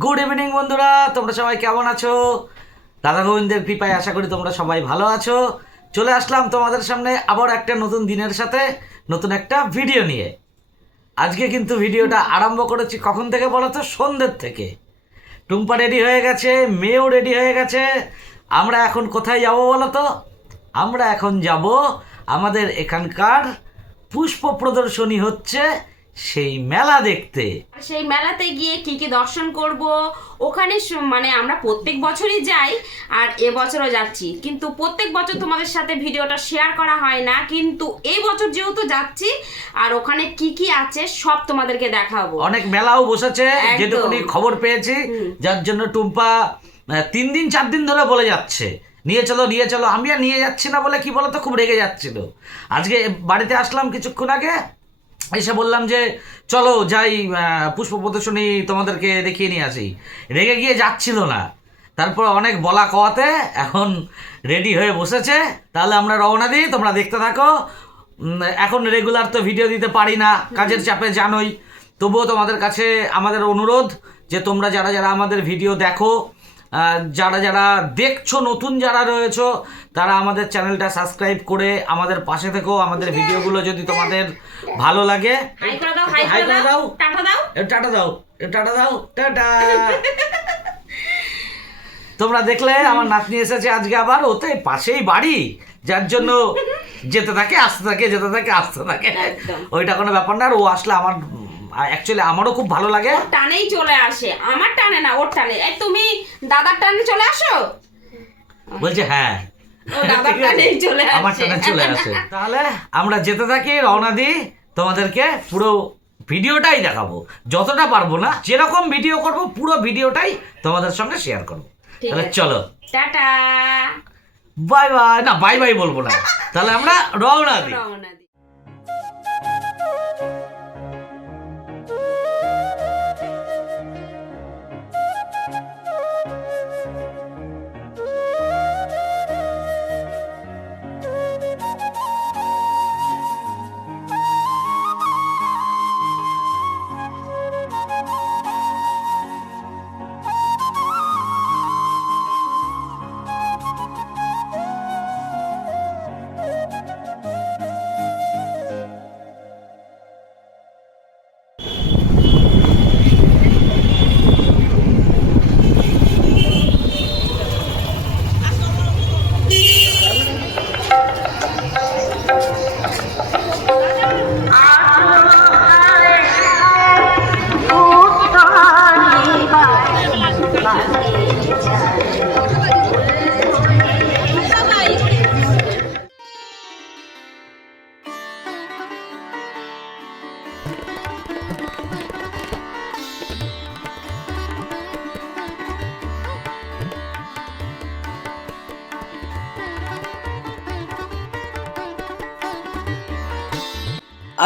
Good evening বন্ধুরা। তোমরা সবাই কেমন আছো? দাদা গোবিন্দের কৃপায় আশা করি তোমরা সবাই ভালো আছো। চলে আসলাম তোমাদের সামনে আবার একটা নতুন দিনের সাথে, নতুন একটা ভিডিও নিয়ে। আজকে কিন্তু ভিডিওটা আরম্ভ করেছি কখন থেকে বলো তো সন্ধ্যের থেকে। টুম্পা রেডি হয়ে গেছে, মেয়েও রেডি হয়ে গেছে। আমরা এখন কোথায় যাব বলো তো আমরা এখন যাব আমাদের এখানকার পুষ্প প্রদর্শনী হচ্ছে সেই মেলা দেখতে। সেই মেলাতে গিয়ে কি কি দর্শন করব? ওখানে মানে আমরা প্রত্যেক বছরই যাই আর এবছরও যাচ্ছি। কিন্তু প্রত্যেক বছর তোমাদের সাথে ভিডিওটা শেয়ার করা হয় না। কিন্তু এই বছর যেহেতু যাচ্ছি আর ওখানে কি কি আছে সব তোমাদেরকে দেখাবো। অনেক মেলাও বসেছে। যেটুকুনি খবর পেয়েছি যার জন্য টুম্পা তিন দিন চার দিন ধরে বলে যাচ্ছে। নিয়ে চলো নিয়ে চলো আমি আর নিয়ে যাচ্ছি না বলে কি বলতো? খুব রেগে যাচ্ছিল। আজকে বাড়িতে আসলাম কিছুক্ষণ আগে এসে বললাম যে, চলো যাই পুষ্প প্রদর্শনী তোমাদেরকে দেখিয়ে নিয়ে আসি। রেগে গিয়ে যাচ্ছিল না। তারপর অনেক বলা কওয়াতে এখন রেডি হয়ে বসেছে। তাহলে আমরা রওনা দিই, তোমরা দেখতে থাকো। এখন রেগুলার তো ভিডিও দিতে পারি না, কাজের চাপে জানোই। তবুও তোমাদের কাছে আমাদের অনুরোধ যে, তোমরা যারা যারা আমাদের ভিডিও দেখো যারা যারা দেখছ নতুন যারা রয়েছো তারা আমাদের চ্যানেলটা সাবস্ক্রাইব করে আমাদের পাশে থেকো। আমাদের ভিডিওগুলো যদি তোমাদের ভালো লাগে হাই করে দাও দাও। দাও। টাটা দাও। টাটা দাও টাটা তোমরা দেখলে আমার নাতনি এসেছে আজকে আবার ওতে পাশেই বাড়ি যার জন্য যেতে থাকে আসতে থাকে যেতে থাকে আসতে থাকে। ওইটা কোনো ব্যাপার না আর ও আসলে আমার অ্যাকচুয়ালি আমারও খুব ভালো লাগে। ওর টানেই চলে আসে। আমার টানে না ওর টানে। এই তুমি দাদার টানে চলে আসো? বলছে হ্যাঁ। আমার টানে চলে আসে। তাহলে আমরা যেতে থাকি রওনা দিই। তোমাদেরকে পুরো ভিডিওটাই দেখাবো। যতটা পারব না যেরকম ভিডিও করব পুরো ভিডিওটাই তোমাদের সঙ্গে শেয়ার করব। তাহলে চলো। টাটা। Bye bye. না বাই বাই বলব না। তাহলে আমরা রওনা দিই।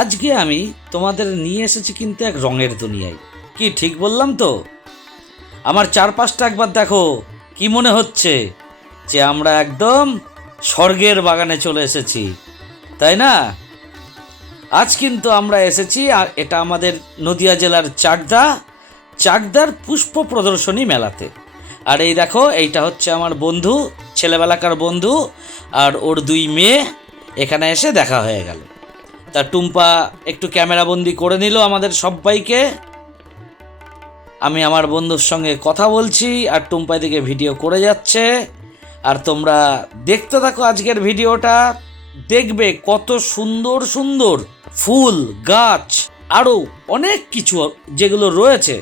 আজকে আমি তোমাদের নিয়ে এসেছি কিন্তু এক রঙের দুনিয়ায়। কি ঠিক বললাম তো? আমার চারপাশটা একবার দেখো, কি মনে হচ্ছে যে আমরা একদম স্বর্গের বাগানে চলে এসেছি, তাই না? আজ কিন্তু আমরা এসেছি আর এটা আমাদের নদিয়া জেলার চাকদা, চাকদার পুষ্প প্রদর্শনী মেলাতে। আর এই দেখো, এইটা হচ্ছে আমার বন্ধু, ছেলেবেলাকার বন্ধু, আর ওর দুই মেয়ে এখানে এসে দেখা হয়ে গেল। তা টুম্পা একটু ক্যামেরাবন্দি করে নিল আমাদের সবাইকে। আমি আমার বন্ধুর সঙ্গে কথা বলছি আর টুম্পা দিকে ভিডিও করে যাচ্ছে। আর তোমরা দেখতে থাকো আজকের ভিডিওটা। দেখবে কত সুন্দর সুন্দর ফুল, গাছ আরও অনেক কিছু যেগুলো রয়েছে,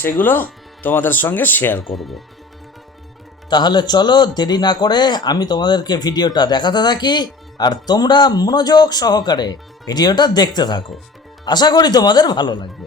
সেগুলো তোমাদের সঙ্গে শেয়ার করব। তাহলে চলো দেরি না করে আমি তোমাদেরকে ভিডিওটা দেখাতে থাকি। আর তোমরা মনোযোগ সহকারে ভিডিওটা দেখতে থাকো। আশা করি তোমাদের ভালো লাগবে।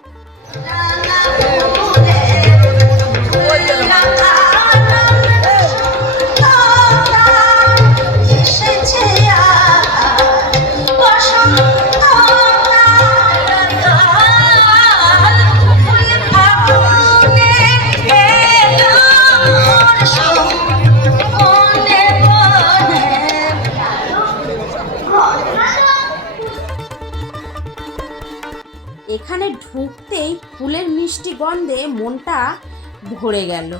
গন্ধে মনটা ভরে গেল।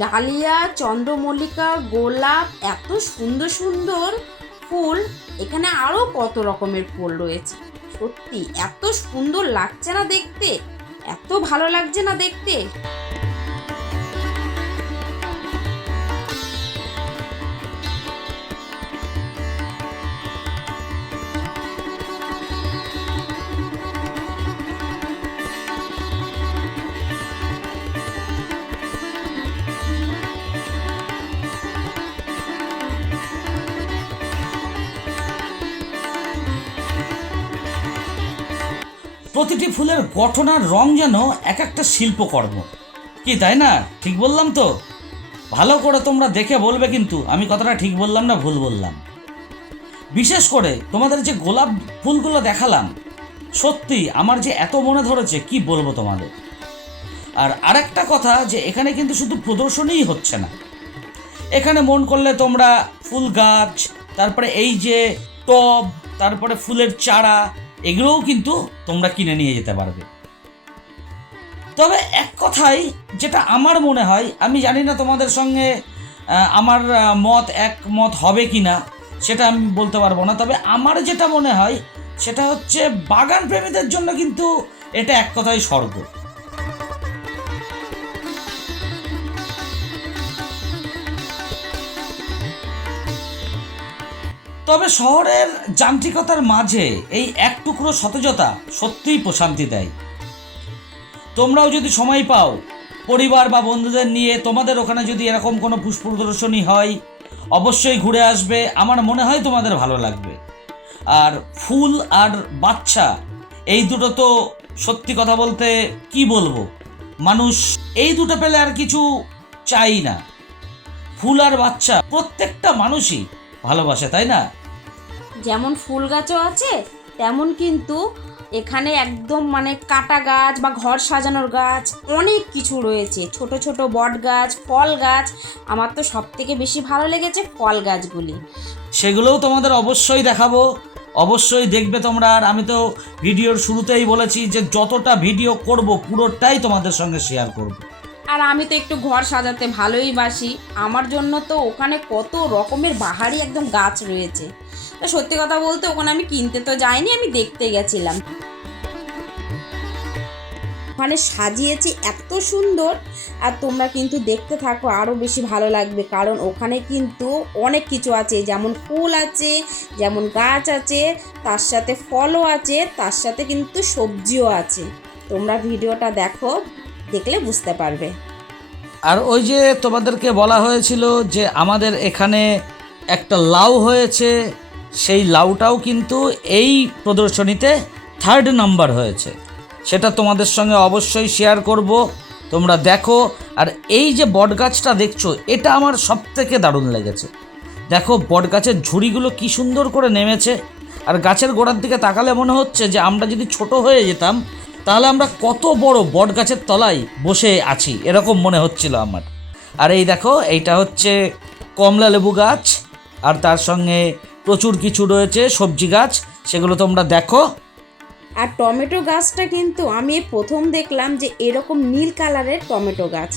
ডালিয়া, চন্দ্রমল্লিকা, গোলাপ, এত সুন্দর সুন্দর ফুল, এখানে আরও কত রকমের ফুল রয়েছে। সত্যি, এত সুন্দর লাগছে না দেখতে, এত ভালো লাগছে না দেখতে। প্রতিটি ফুলের গঠন আর রং যেন এক একটা শিল্পকর্ম। কি, তাই না? ঠিক বললাম তো? ভালো করে তোমরা দেখে বলবে কিন্তু, আমি কথাটা ঠিক বললাম না ভুল বললাম। বিশেষ করে তোমাদের যে গোলাপ ফুলগুলো দেখালাম, সত্যি আমার যে এত মনে ধরেছে, কি বলব তোমাদের? আর আরেকটা কথা যে এখানে কিন্তু শুধু প্রদর্শনীই হচ্ছে না। এখানে মন করলে তোমরা ফুল গাছ, তারপরে এই যে টব, তারপরে ফুলের চারা এগুলোও কিন্তু তোমরা কিনে নিয়ে যেতে পারবে। তবে এক কথাই যেটা আমার মনে হয়, আমি জানি না তোমাদের সঙ্গে আমার মত এক মত হবে কি না সেটা আমি বলতে পারব না। তবে আমার যেটা মনে হয়, সেটা হচ্ছে বাগান প্রেমীদের জন্য কিন্তু এটা এক কথাই স্বর্গ। তবে শহরের যান্ত্রিকতার মাঝে এই এক টুকরো সতেজতা সত্যিই প্রশান্তি দেয়। তোমরাও যদি সময় পাও, পরিবার বা বন্ধুদের নিয়ে তোমাদের ওখানে যদি এরকম কোনো পুষ্প প্রদর্শনী হয়, অবশ্যই ঘুরে আসবে। আমার মনে হয় তোমাদের ভালো লাগবে। আর ফুল আর বাচ্চা, এই দুটো তো সত্যি কথা বলতে কি বলব? মানুষ এই দুটো পেলে আর কিছু চাই না। ফুল আর বাচ্চা প্রত্যেকটা মানুষই ভালোবাসে তাই না? যেমন ফুল গাছও আছে তেমন কিন্তু এখানে একদম মানে কাটা গাছ বা ঘর সাজানোর গাছ অনেক কিছু রয়েছে। ছোট ছোট বট গাছ ফল গাছ আমার তো সব থেকে বেশি ভালো লেগেছে ফল গাছগুলি। সেগুলোও তোমাদের অবশ্যই দেখাবো অবশ্যই দেখবে তোমরা। আর আমি তো ভিডিওর শুরুতেই বলেছি যে যতটা ভিডিও করব পুরোটাই তোমাদের সঙ্গে শেয়ার করব। আর আমি তো একটু ঘর সাজাতে ভালোই বাসি। আমার জন্য তো ওখানে কত রকমের বাহারি একদম গাছ রয়েছে। তো সত্যি কথা বলতে ওখানে আমি কিনতে তো যাইনি, আমি দেখতে গেছিলাম। ওখানে সাজিয়েছি, এত সুন্দর। আর তোমরা কিন্তু দেখতে থাকো আরও বেশি ভালো লাগবে। কারণ ওখানে কিন্তু অনেক কিছু আছে, যেমন ফুল আছে, যেমন গাছ আছে, তার সাথে ফলও আছে, তার সাথে কিন্তু সবজিও আছে। তোমরা ভিডিওটা দেখো। দেখলে বুঝতে পারবে। আর ওই যে তোমাদেরকে বলা হয়েছিল যে আমাদের এখানে একটা লাউ হয়েছে, সেই লাউটাও কিন্তু এই প্রদর্শনীতে থার্ড নাম্বার হয়েছে। সেটা তোমাদের সঙ্গে অবশ্যই শেয়ার করব, তোমরা দেখো। আর এই যে বটগাছটা দেখছ, এটা আমার সব থেকে দারুণ লেগেছে। দেখো, বটগাছের ঝুড়িগুলো কি সুন্দর করে নেমেছে। আর গাছের গোড়ার দিকে তাকালে মনে হচ্ছে যে আমরা যদি ছোট হয়ে যেতাম তাহলে আমরা কত বড় বট গাছের তলায় বসে আছি? এরকম মনে হচ্ছিল আমার। আর এই দেখো, এইটা হচ্ছে কমলা লেবু গাছ, আর তার সঙ্গে প্রচুর কিছু রয়েছে, সবজি গাছ, সেগুলো তোমরা দেখো। আর টমেটো গাছটা কিন্তু আমি প্রথম দেখলাম যে এরকম নীল কালারের টমেটো গাছ।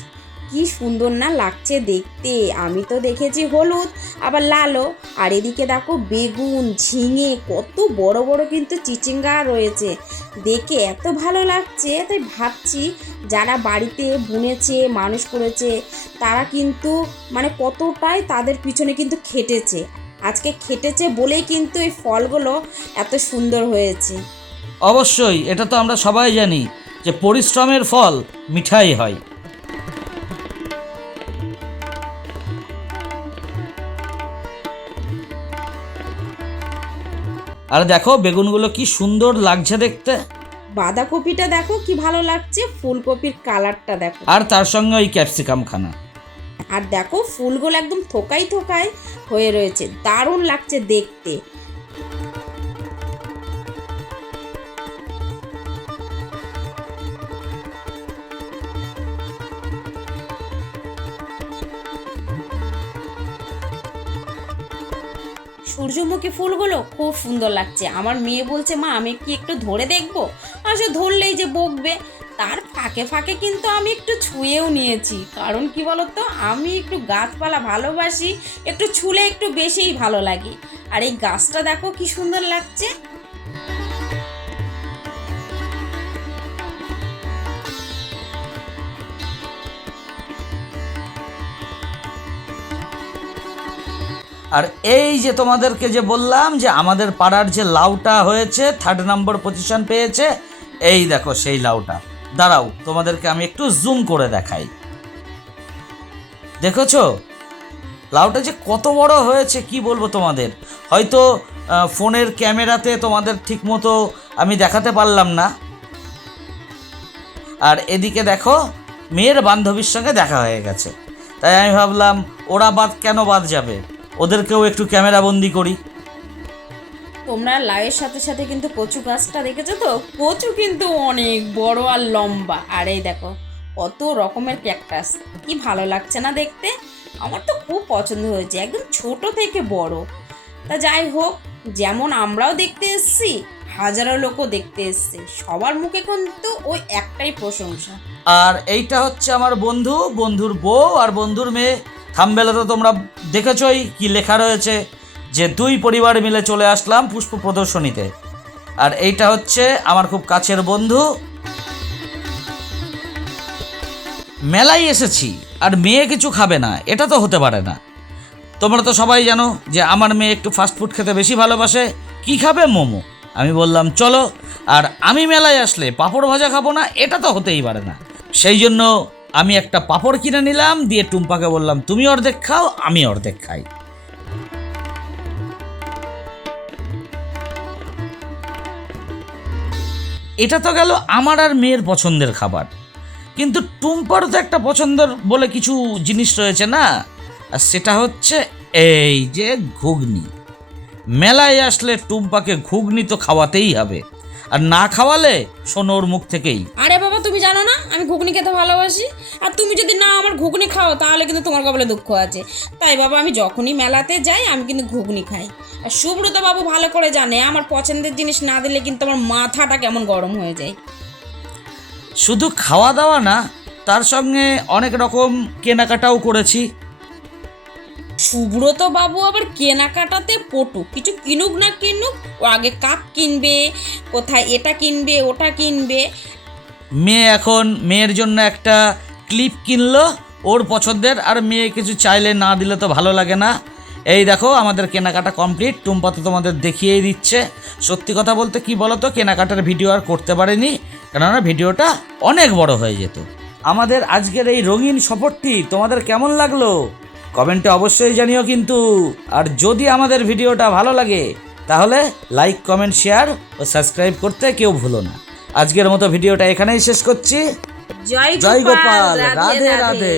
কি সুন্দর না লাগছে দেখতে। আমি তো দেখেছি হলুদ, আবার লালও। আর এদিকে দেখো বেগুন, ঝিঙে, কত বড় বড় কিন্তু চিচিঙ্গা রয়েছে। দেখে এত ভালো লাগছে, তাই ভাবছি যারা বাড়িতে বুনেছে, মানুষ করেছে, তারা কিন্তু মানে কতটাই তাদের পিছনে কিন্তু খেটেছে। আজকে খেটেছে বলেই কিন্তু এই ফলগুলো এত সুন্দর হয়েছে। অবশ্যই, এটা তো আমরা সবাই জানি যে পরিশ্রমের ফল মিঠাই হয়। আর দেখো বেগুনগুলো কি সুন্দর লাগছে দেখতে। বাঁধাকপিটা দেখো কি ভালো লাগছে ফুলকপির কালারটা দেখো। আর তার সঙ্গে ওই ক্যাপসিকাম খানা আর দেখো ফুলগুলো একদম থোকাই থোকাই হয়ে রয়েছে দারুণ লাগছে দেখতে। সূর্যমুখী ফুলগুলো খুব সুন্দর লাগছে। আমার মেয়ে বলছে, মা, আমি কি একটু ধরে দেখব? আসলে ধরলেই যে বকবে। তার ফাঁকে ফাঁকে কিন্তু আমি একটু ছুঁয়েও নিয়েছি। কারণ কি বলতো, আমি একটু গাছপালা ভালোবাসি, একটু ছুলে একটু বেশিই ভালো লাগে। আর এই গাছটা দেখো কি সুন্দর লাগছে। আর এই যে তোমাদেরকে যে বললাম যে আমাদের পাড়ার যে লাউটা হয়েছে থার্ড নম্বর পজিশন পেয়েছে, এই দেখো সেই লাউটা। দাঁড়াও, তোমাদেরকে আমি একটু জুম করে দেখাই। দেখেছ? লাউটা যে কত বড় হয়েছে, কি বলব তোমাদের? হয়তো ফোনের ক্যামেরাতে তোমাদের ঠিকমতো আমি দেখাতে পারলাম না। আর এদিকে দেখো, মেয়ের বান্ধবীর সঙ্গে দেখা হয়ে গেছে। তাই আমি ভাবলাম, ওরা বাদ কেন বাদ যাবে? ওদেরকেও একটু ক্যামেরা বন্দি করি। তোমরা লাউয়ের সাথে সাথে কিন্তু কচু গাছটা দেখেছ তো? কচু কিন্তু অনেক বড় আর লম্বা। আর এই দেখো কত রকমের ক্যাকটাস। কি ভালো লাগছে না দেখতে? আমার তো খুব পছন্দ হয়েছে একদম ছোট থেকে বড়। তা যাই হোক যেমন আমরাও দেখতে এসেছি হাজারো লোকও দেখতে এসছে। সবার মুখে কিন্তু ওই একটাই প্রশংসা। আর এইটা হচ্ছে আমার বন্ধু বন্ধুর বউ আর বন্ধুর মেয়ে। থামবেলা তো তোমরা দেখেছই কি লেখা রয়েছে যে দুই পরিবার মিলে চলে আসলাম পুষ্প প্রদর্শনীতে। আর এইটা হচ্ছে আমার খুব কাছের বন্ধু। মেলায় এসেছি, আর মেয়ে কিছু খাবে না, এটা তো হতে পারে না। তোমরা তো সবাই জানো যে আমার মেয়ে একটু ফাস্টফুড খেতে বেশি ভালোবাসে। কি খাবে মোমো? আমি বললাম, চলো। আর আমি মেলায় আসলে পাঁপড় ভাজা খাব না, এটা তো হতেই পারে না। সেই জন্য আমি একটা পাঁপড় কিনে নিলাম, দিয়ে টুম্পাকে বললাম, তুমি অর্ধেক খাও, আমি অর্ধেক খাই। এটা তো গেল আমার আর মেয়ের পছন্দের খাবার। কিন্তু টুম্পারও তো একটা পছন্দের বলে কিছু জিনিস রয়েছে না, আর সেটা হচ্ছে এই যে ঘুগনি। মেলায় আসলে টুম্পাকে ঘুগনি তো খাওয়াতেই হবে। আর না খাওয়ালে শোনো ওর মুখ থেকেই। আরে বাবা তুমি জানো না? আমি ঘুগনি খেতে ভালোবাসি। আর তুমি যদি না আমার ঘুগনি খাও তাহলে কিন্তু তোমার কপালে দুঃখ আছে। তাই বাবা আমি যখনই মেলাতে যাই আমি কিন্তু ঘুগনি খাই। আর সুব্রত বাবু ভালো করে জানে আমার পছন্দের জিনিস না দিলে কিন্তু আমার মাথাটা কেমন গরম হয়ে যায়। শুধু খাওয়া দাওয়া না তার সঙ্গে অনেক রকম কেনাকাটাও করেছি। সুব্রত বাবু আবার কেনাকাটাতে পটু। কিছু কিনুক না কিনুক, ও আগে কাপ কিনবে, কোথায় এটা কিনবে, ওটা কিনবে। মেয়ে এখন মেয়ের জন্য একটা ক্লিপ কিনলো, ওর পছন্দের, আর মেয়ে কিছু চাইলে না দিলে তো ভালো লাগে না। এই দেখো, আমাদের কেনাকাটা কমপ্লিট। টুম্পা তো তোমাদের দেখিয়েই দিচ্ছে। সত্যি কথা বলতে কি বলো তো কেনাকাটার ভিডিও আর করতে পারিনি, কেননা ভিডিওটা অনেক বড় হয়ে যেত। আমাদের আজকের এই রঙিন সফরটি তোমাদের কেমন লাগল? কমেন্টে অবশ্যই জানিও কিন্তু। আর যদি আমাদের ভিডিওটা ভালো লাগে তাহলে লাইক কমেন্ট শেয়ার ও সাবস্ক্রাইব করতে কেউ ভুলো না। আজকের মতো ভিডিওটা এখানেই শেষ করছি। জয় গোপাল রাধে। রাধে।